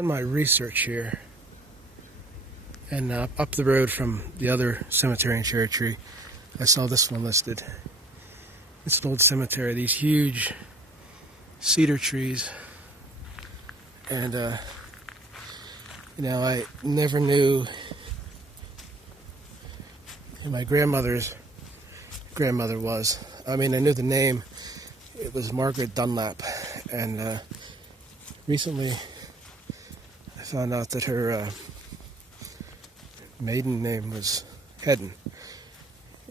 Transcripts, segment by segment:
Done my research here, and up the road from the other cemetery in Cherry Tree, I saw this one listed. It's an old cemetery, these huge cedar trees, and I never knew who my grandmother's grandmother was. I mean, I knew the name. It was Margaret Dunlap, and recently I found out that her maiden name was Hadden.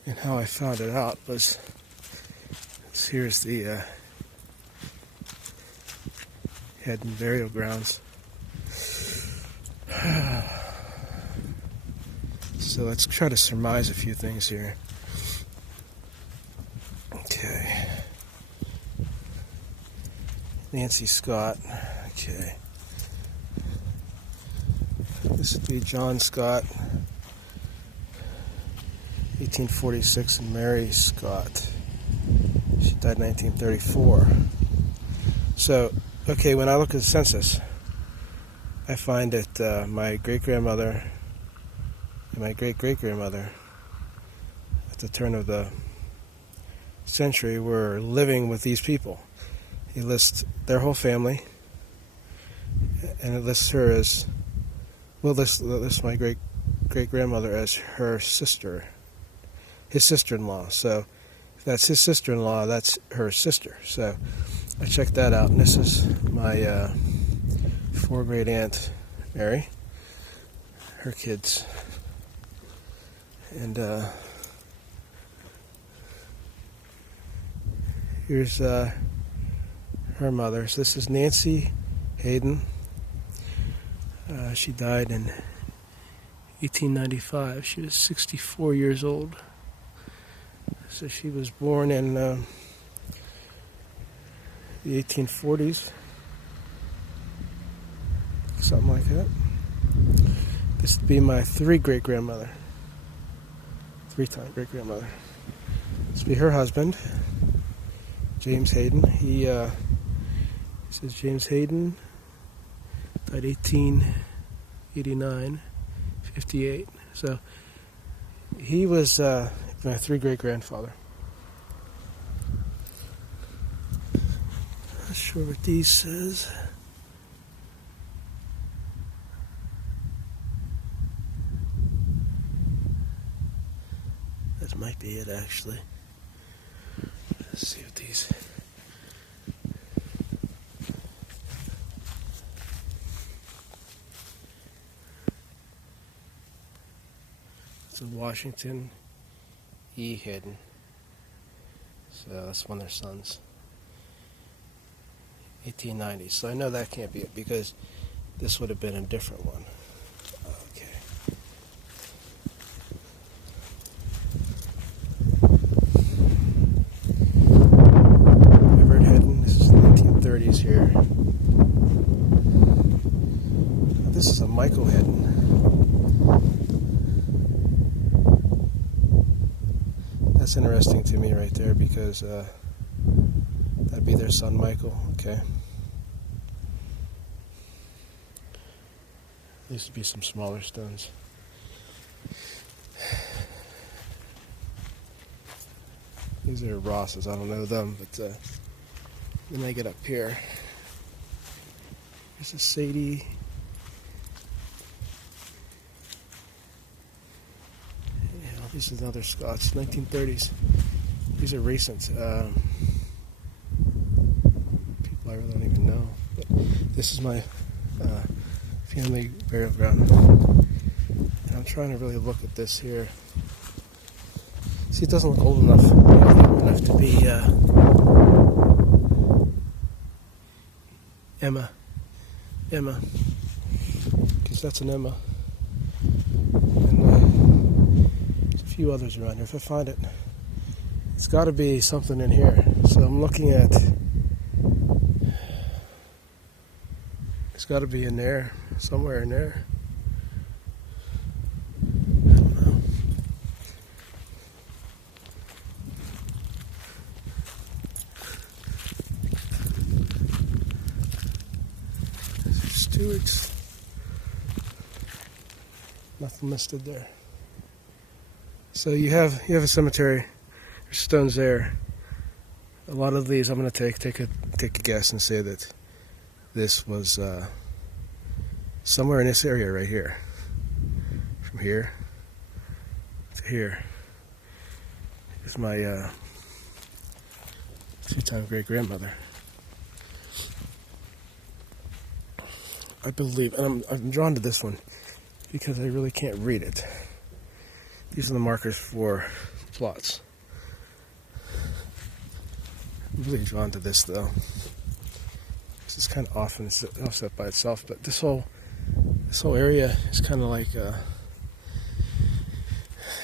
And how I found it out was, here's the Hadden burial grounds. So let's try to surmise a few things here. Okay. Nancy Scott. Okay. This would be John Scott, 1846, and Mary Scott. She died in 1934. So, okay, when I look at the census, I find that my great-grandmother and my great-great-grandmother at the turn of the century were living with these people. He lists their whole family, and it lists her as, well, lists my great-grandmother as her sister, his sister-in-law. So if that's his sister-in-law, that's her sister. So I checked that out, and this is my four-great-aunt, Mary, her kids, and here's her mother. So this is Nancy Hadden. She died in 1895. She was 64 years old. So she was born in the 1840s, something like that. This would be my three-time great-grandmother. This would be her husband, James Hadden. He says James Hadden died 1889, 58. So he was my three-great-grandfather. Not sure what these says. That might be it, actually. Let's see what these. It's a Washington E. Hadden. So that's one of their sons. 1890. So I know that can't be it because this would have been a different one. Okay. Everett Hadden. This is the 1930s here. This is a Michael Hadden. That's interesting to me right there because that'd be their son Michael. Okay. These would be some smaller stones. These are Rosses. I don't know them, but then I get up here. There's a Sadie. This is another Scots, 1930s. These are recent. People I really don't even know. But this is my family burial ground. And I'm trying to really look at this here. See, it doesn't look old enough to be Emma. Because that's an Emma. Few others around here. If I find it, it's got to be something in here. So I'm looking at, it's got to be in there, somewhere in there. I don't know. These are Stewart's. Nothing listed there. So you have a cemetery. There's stones there. A lot of these I'm going to take a guess and say that this was somewhere in this area right here. From here to here is my two-time great-grandmother. I believe, and I'm drawn to this one because I really can't read it. These are the markers for plots. I'm really drawn to this though. This is kind of off and it's offset by itself, but this whole area is kind of like there's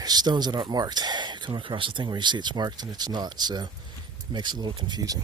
stones that aren't marked. You come across a thing where you see it's marked and it's not, so it makes it a little confusing.